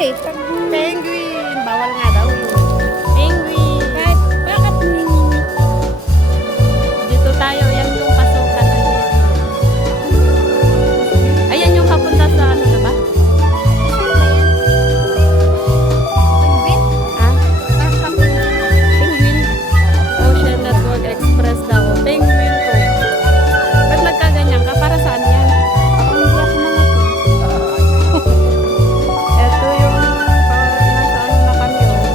eh. Pag Penguin. Bawal nga daw. Penguin. kahit, bakit Dito tayo. Yan yung pasukan. Ayan yung papunta sa ano na ba? Penguin? Ah? Penguin. Penguin. Ocean Network Express daw. Penguin ko. Ba't nagkaganyan ka? Para saan yan? Hindi ako malaki. Ito yung nasa ano na kami. Oh.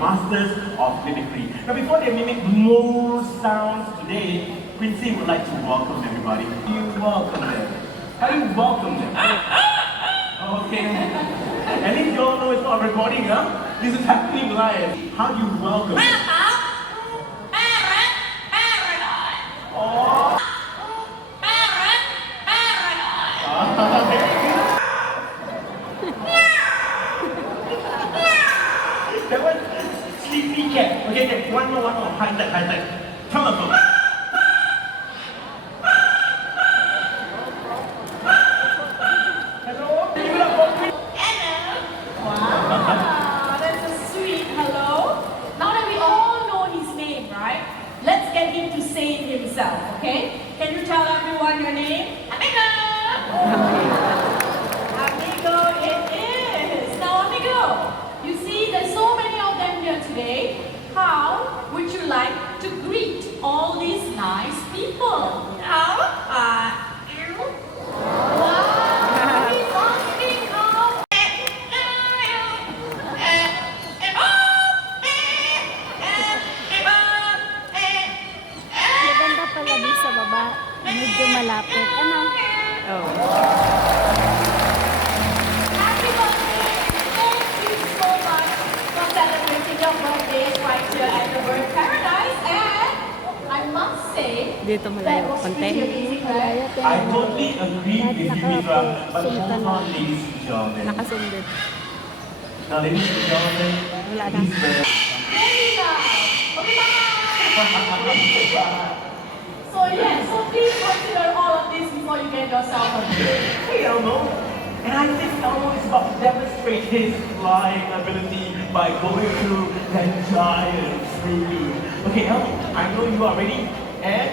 masters of mimicry. Now, before they mimic more sounds today, Quincy would like to welcome everybody. How do you welcome them? How do you welcome them? Okay. At least you all know it's not recording, huh? This is happening live. How do you welcome them? Oh. That was sleepy cat. Okay, okay, one more. High tech. Telephone. Hello? Give it up for me. Wow, that's a sweet hello. Now that we all know his name, right? Let's get him to say it himself, okay? Can you tell everyone your name? Amigo! Amigo it is. Now, amigo, you see there's so many of them here today. How would you like to greet all these nice people? Wow, he's asking how. Maganda pala din sa baba. Medyo malapit. Ano? Oh. Happy birthday! Thank you so much for celebrating your birthdays right here at the Bird Paradise. And I must say, Dito that malayo was konti. really amazing, right? I totally agree with you, Mitra. But hold on, ladies and gentlemen. Nakasundot. Now, ladies and gentlemen, Wala na. please bear. Very nice. Okay, bye. So so please consider all of this before you get yourself a drink. Hey, Elmo. And I think Elmo is about to demonstrate his flying ability by going through that giant tree. Okay, Elmo, I know you are ready. And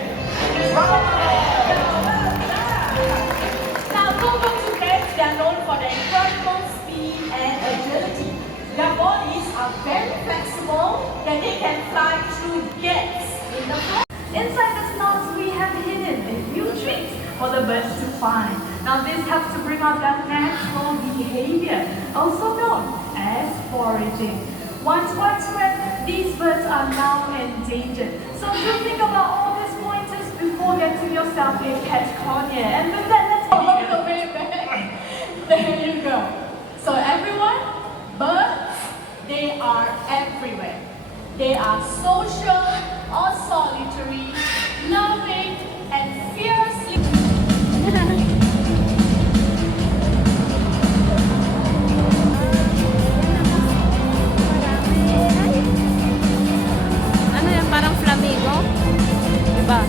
Now, Go-Go cats, they are known for their incredible speed and agility. Their bodies are very flexible, that they can fly through gaps in the floor. Inside the snots, we have hidden a few tricks for the birds to find. Now, this helps to bring out their natural behavior, also known as foraging. Once widespread, these birds are now endangered. So do think about all these pointers before getting yourself a cat cornea. And with that, let's go all the way back. There you go. So everyone, birds, they are everywhere. They are social or solitary, loving and fiercely. Ano yan? Parang flamingo? Diba?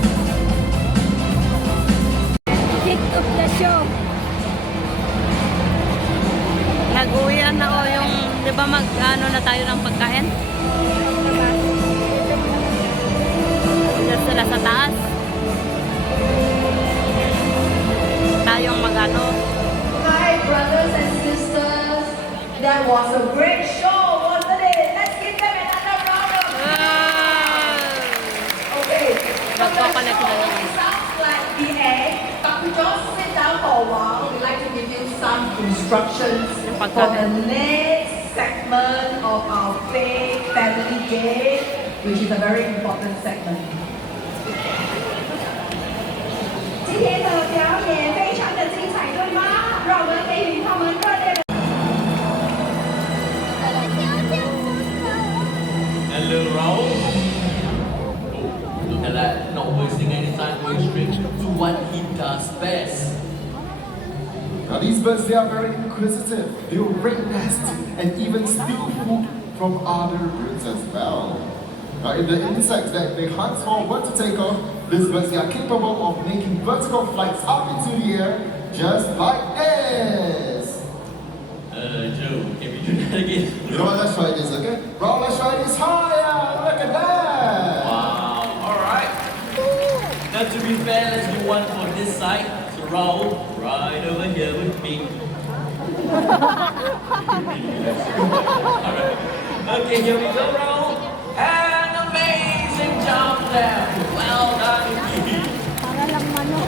Hit of the show. Nag-uwian na o yung, di ba mag-ano na tayo ng pagkain? Diyan sila sa taas. Tayong mag-ano. Hi, brothers and sisters. That was a great show, wasn't it? Let's give them another round of Okay. Magpapalit na naman. Sounds like the end. But we just sit down for a while. We'd like to give you some instructions Yung for pagkain. the next segment of our fake family game, which is a very important segment. 今天的表演非常的精彩，对吗？让我们给予他们热烈的。 Hello, Raul. Oh, look at that. Not wasting any time, going straight to what he does best. Now these birds, they are very inquisitive. They will break nests and even steal food from other birds as well. Now in the insects that they hunt for what to take off, these birds, they are capable of making vertical flights up into the air just like this. Joe, can we do that again? You know what, let's try this, okay? Roll, let's try this higher. Look at that. Wow, alright. Now to be fair, let's do one for this side. So Raul, right over here with me. Alright. Okay, here we go, Raul. An amazing jump there. Well done indeed. Para lang manok.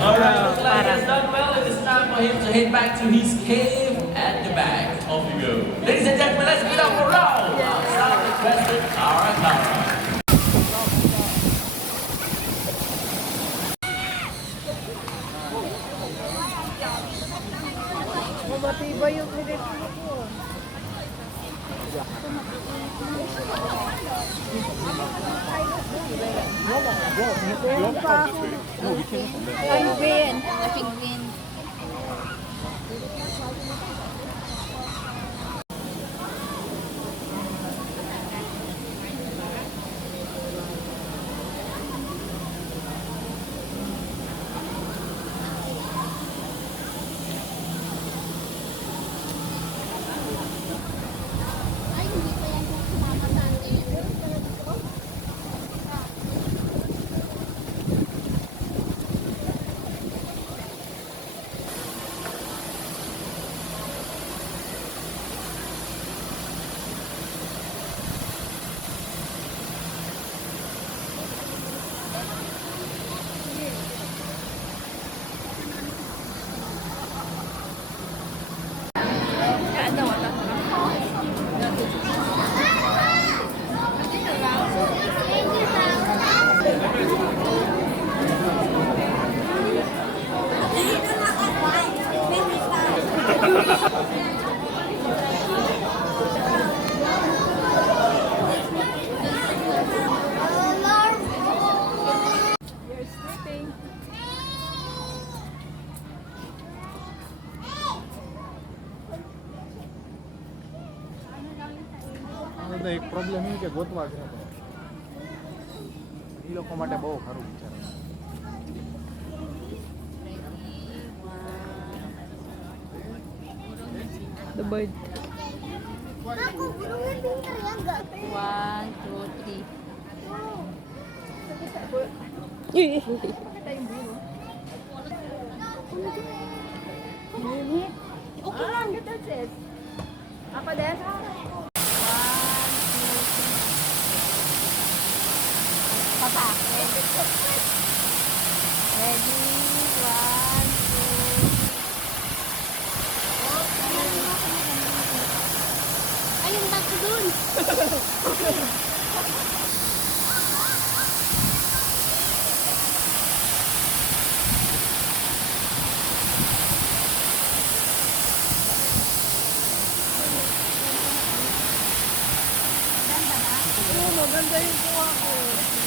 Alright, looks like he's done well. It is time for him to head back to his cave at the back. Off you go. Ladies and gentlemen, let's give it up for Raul. Our contestant, Tara Tara. Matibay yung pinito ko. Penguin. Penguin. You're sleeping. એક પ્રોબ્લેમ એ કે ગોતવા ગયા એ લોકો માટે બહુ ખરું વિચાર The bird. 1, 2, 3. Okay lang, that's it. Ako din? Papa. Ready? 1, 2. Ayun, bago dun. Oo, maganda yung kuha ko.